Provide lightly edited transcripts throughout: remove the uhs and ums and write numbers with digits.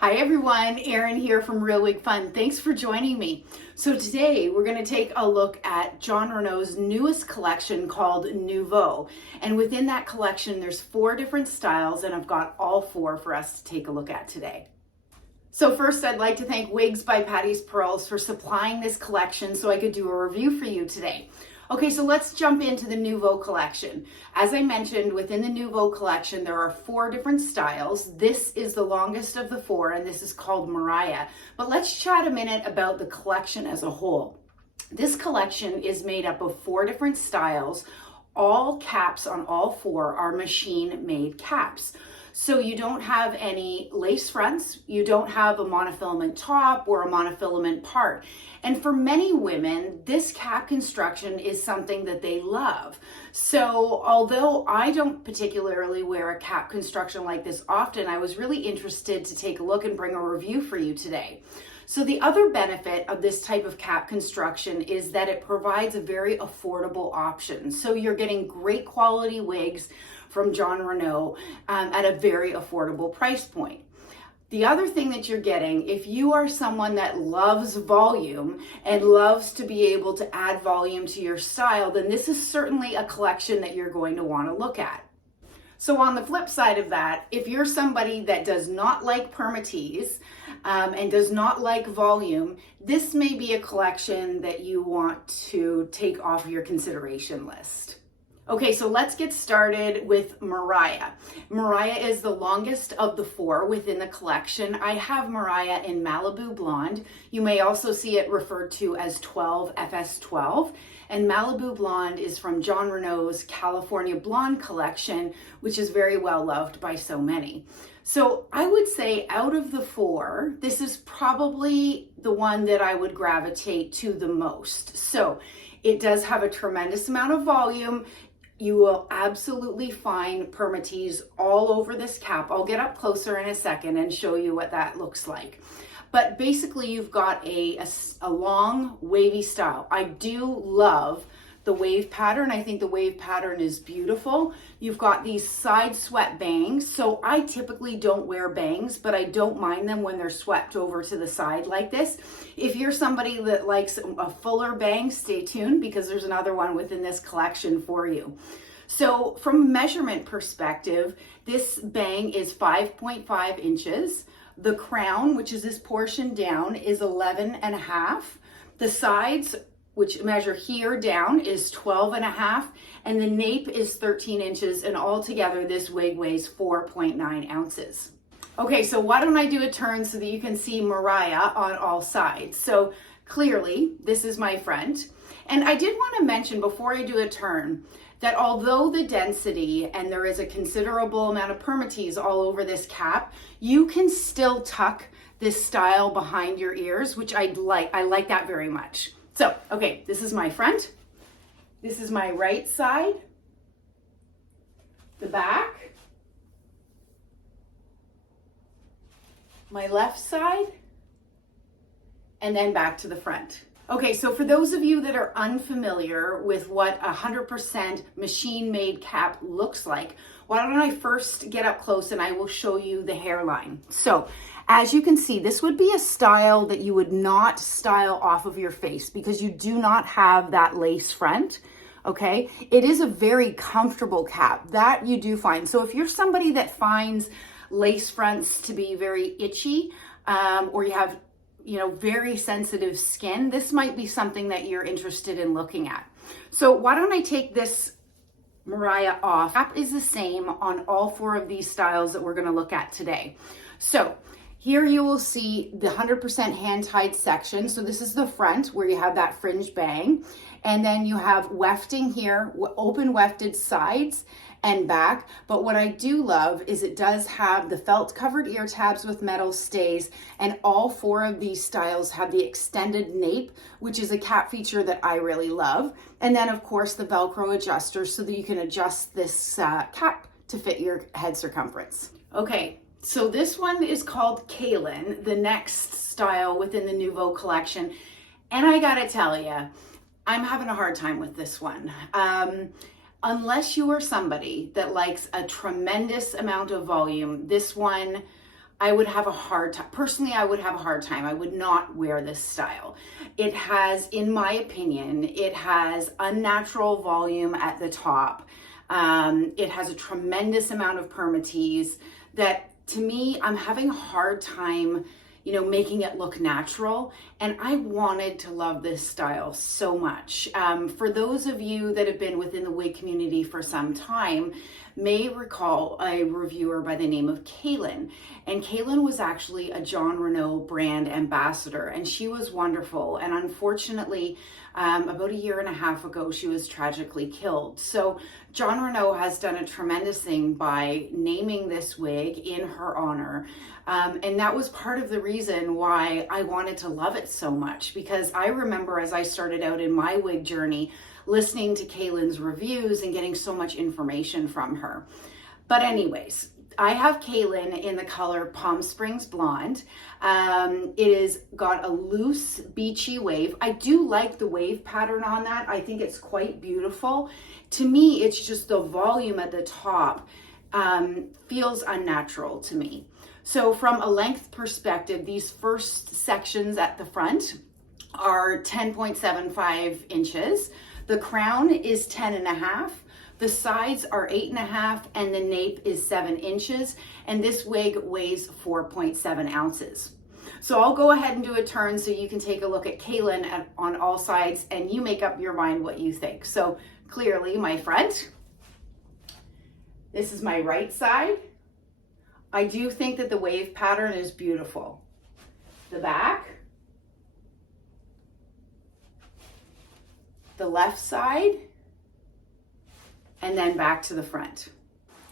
Hi everyone, Erin here from Real Wig Fun. Thanks for joining me. So today we're going to take a look at Jon Renau's newest collection called Nouveau. And within that collection there's 4 different styles and I've got all 4 for us to take a look at today. So first I'd like to thank Wigs by Patti's Pearls for supplying this collection so I could do a review for you today. Okay, so let's jump into the Nouveau collection. As I mentioned, within the Nouveau collection, there are 4 different styles. This is the longest of the 4, and this is called Mariah. But let's chat a minute about the collection as a whole. This collection is made up of 4 different styles. All caps on all 4 are machine-made caps. So you don't have any lace fronts, you don't have a monofilament top or a monofilament part. And for many women, this cap construction is something that they love. So although I don't particularly wear a cap construction like this often, I was really interested to take a look and bring a review for you today. So the other benefit of this type of cap construction is that it provides a very affordable option. So you're getting great quality wigs from Jon Renau at a very affordable price point. The other thing that you're getting, if you are someone that loves volume and loves to be able to add volume to your style, then this is certainly a collection that you're going to want to look at. So on the flip side of that, if you're somebody that does not like permatease and does not like volume, this may be a collection that you want to take off your consideration list. Okay, so let's get started with Mariah. Mariah is the longest of the 4 within the collection. I have Mariah in Malibu Blonde. You may also see it referred to as 12 FS12. And Malibu Blonde is from Jon Renau's California Blonde collection, which is very well loved by so many. So I would say out of the 4, this is probably the one that I would gravitate to the most. So it does have a tremendous amount of volume. You will absolutely find permatease all over this cap. I'll get up closer in a second and show you what that looks like. But basically you've got a long wavy style. I do love the wave pattern. I think the wave pattern is beautiful. You've got these side swept bangs. So I typically don't wear bangs, but I don't mind them when they're swept over to the side like this. If you're somebody that likes a fuller bang, stay tuned because there's another one within this collection for you. So from a measurement perspective, this bang is 5.5 inches. The crown, which is this portion down, is 11.5. The sides, which measure here down, is 12.5, and the nape is 13 inches, and altogether this wig weighs 4.9 ounces. Okay, so why don't I do a turn so that you can see Mariah on all sides. So clearly, this is my front. And I did want to mention before I do a turn that although the density and there is a considerable amount of permatease all over this cap, you can still tuck this style behind your ears, which I like that very much. So, okay, this is my front. This is my right side, the back, my left side, and then back to the front. Okay, so for those of you that are unfamiliar with what a 100% machine-made cap looks like, why don't I first get up close and I will show you the hairline. So, as you can see, this would be a style that you would not style off of your face because you do not have that lace front, okay? It is a very comfortable cap, that you do find. So if you're somebody that finds lace fronts to be very itchy, or you have very sensitive skin, this might be something that you're interested in looking at. So why don't I take this Mariah off. Cap is the same on all 4 of these styles that we're going to look at today. So here you will see the 100% hand-tied section. So this is the front where you have that fringe bang. And then you have wefting here, open wefted sides and back. But what I do love is it does have the felt covered ear tabs with metal stays, and all 4 of these styles have the extended nape, which is a cap feature that I really love. And then of course the Velcro adjuster so that you can adjust this cap to fit your head circumference. Okay, so this one is called Caelen, the next style within the Nouveau collection. And I gotta tell you, I'm having a hard time with this one. Unless you are somebody that likes a tremendous amount of volume, this one I would have a hard time. Personally, I would have a hard time. I would not wear this style. It has, in my opinion, it has unnatural volume at the top. It has a tremendous amount of permatease that, to me, I'm having a hard time, you know, making it look natural. And I wanted to love this style so much. For those of you that have been within the wig community for some time, may recall a reviewer by the name of Caelen. And Caelen was actually a Jon Renau brand ambassador, and she was wonderful. And unfortunately, about a year and a half ago, she was tragically killed. So Jon Renau has done a tremendous thing by naming this wig in her honor. And that was part of the reason why I wanted to love it so much, because I remember as I started out in my wig journey, listening to Caelen's reviews and getting so much information from her. But anyways, I have Caelen in the color Palm Springs Blonde. It is got a loose, beachy wave. I do like the wave pattern on that. I think it's quite beautiful. To me, it's just the volume at the top feels unnatural to me. So from a length perspective, these first sections at the front are 10.75 inches. The crown is 10.5. The sides are 8.5, and the nape is 7 inches. And this wig weighs 4.7 ounces. So I'll go ahead and do a turn so you can take a look at Caelen on all sides, and you make up your mind what you think. So clearly my front, this is my right side. I do think that the wave pattern is beautiful. The back, the left side, and then back to the front.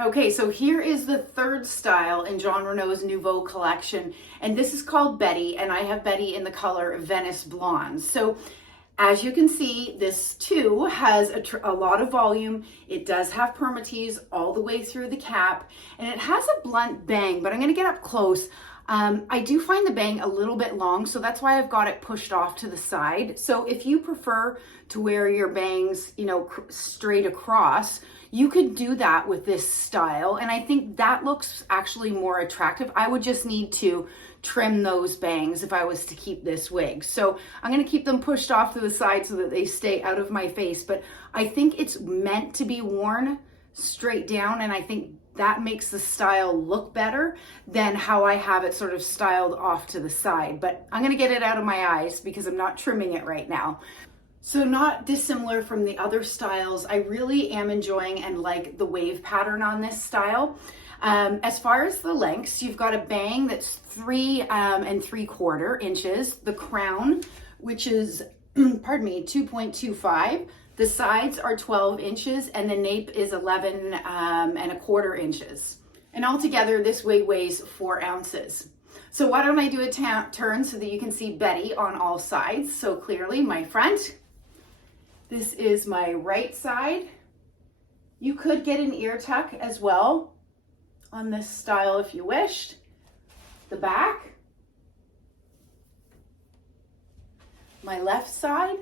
Okay, so here is the third style in Jon Renau's Nouveau collection, and this is called Betty, and I have Betty in the color Venice Blonde. So as you can see, this too has a lot of volume. It does have permatease all the way through the cap, and it has a blunt bang, but I'm gonna get up close. I do find the bang a little bit long, so that's why I've got it pushed off to the side. So if you prefer to wear your bangs, you know, straight across, you could do that with this style. And I think that looks actually more attractive. I would just need to trim those bangs if I was to keep this wig. So I'm gonna keep them pushed off to the side so that they stay out of my face. But I think it's meant to be worn straight down, and I think that makes the style look better than how I have it sort of styled off to the side. But I'm gonna get it out of my eyes because I'm not trimming it right now. So not dissimilar from the other styles, I really am enjoying and like the wave pattern on this style. As far as the lengths, you've got a bang that's 3 3/4 inches, the crown, which is, pardon me, 2.25. The sides are 12 inches, and the nape is 11.25 inches. And altogether, this wig weighs 4 ounces. So why don't I do a turn so that you can see Betty on all sides. So clearly my front, this is my right side. You could get an ear tuck as well on this style if you wished. The back, my left side,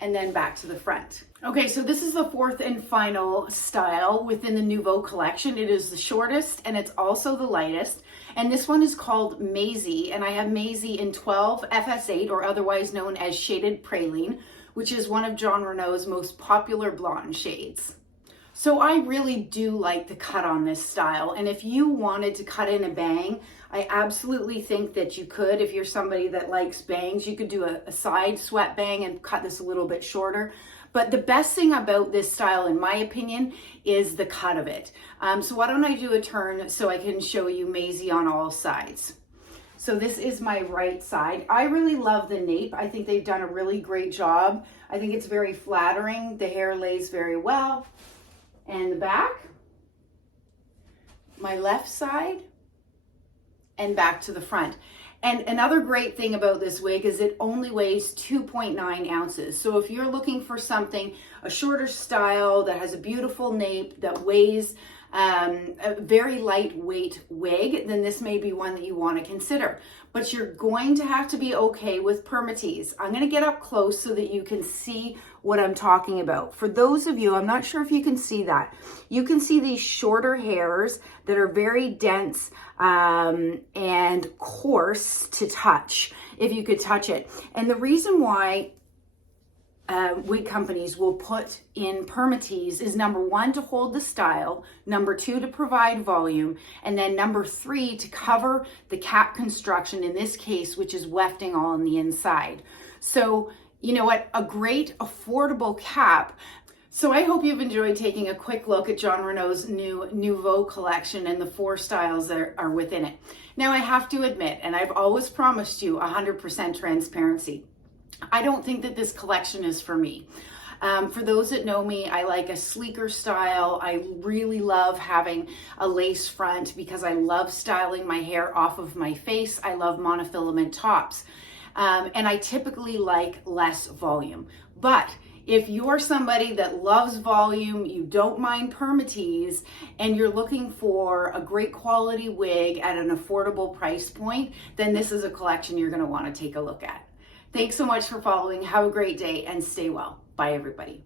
and then back to the front. Okay, so this is the fourth and final style within the Nouveau collection. It is the shortest and it's also the lightest. And this one is called Maisie, and I have Maisie in 12 FS8, or otherwise known as Shaded Praline, which is one of Jon Renau's most popular blonde shades. So I really do like the cut on this style. And if you wanted to cut in a bang, I absolutely think that you could. If you're somebody that likes bangs, you could do a side swept bang and cut this a little bit shorter. But the best thing about this style, in my opinion, is the cut of it. So why don't I do a turn so I can show you Maisie on all sides. So this is my right side. I really love the nape. I think they've done a really great job. I think it's very flattering. The hair lays very well. And the back, my left side, and back to the front. And another great thing about this wig is it only weighs 2.9 ounces. So if you're looking for something, a shorter style that has a beautiful nape, that weighs a very lightweight wig, then this may be one that you want to consider. But you're going to have to be okay with permatease. I'm going to get up close so that you can see what I'm talking about. For those of you, I'm not sure if you can see that. You can see these shorter hairs that are very dense and coarse to touch, if you could touch it. And the reason why wig companies will put in permatease is number one, to hold the style, number two, to provide volume, and then number three, to cover the cap construction in this case, which is wefting all on the inside. So, you know what, a great affordable cap. So I hope you've enjoyed taking a quick look at Jon Renau's new Nouveau collection and the 4 styles that are within it. Now I have to admit, and I've always promised you 100% transparency, I don't think that this collection is for me. For those that know me, I like a sleeker style. I really love having a lace front because I love styling my hair off of my face. I love monofilament tops. And I typically like less volume. But if you're somebody that loves volume, you don't mind permatease, and you're looking for a great quality wig at an affordable price point, then this is a collection you're going to want to take a look at. Thanks so much for following. Have a great day and stay well. Bye, everybody.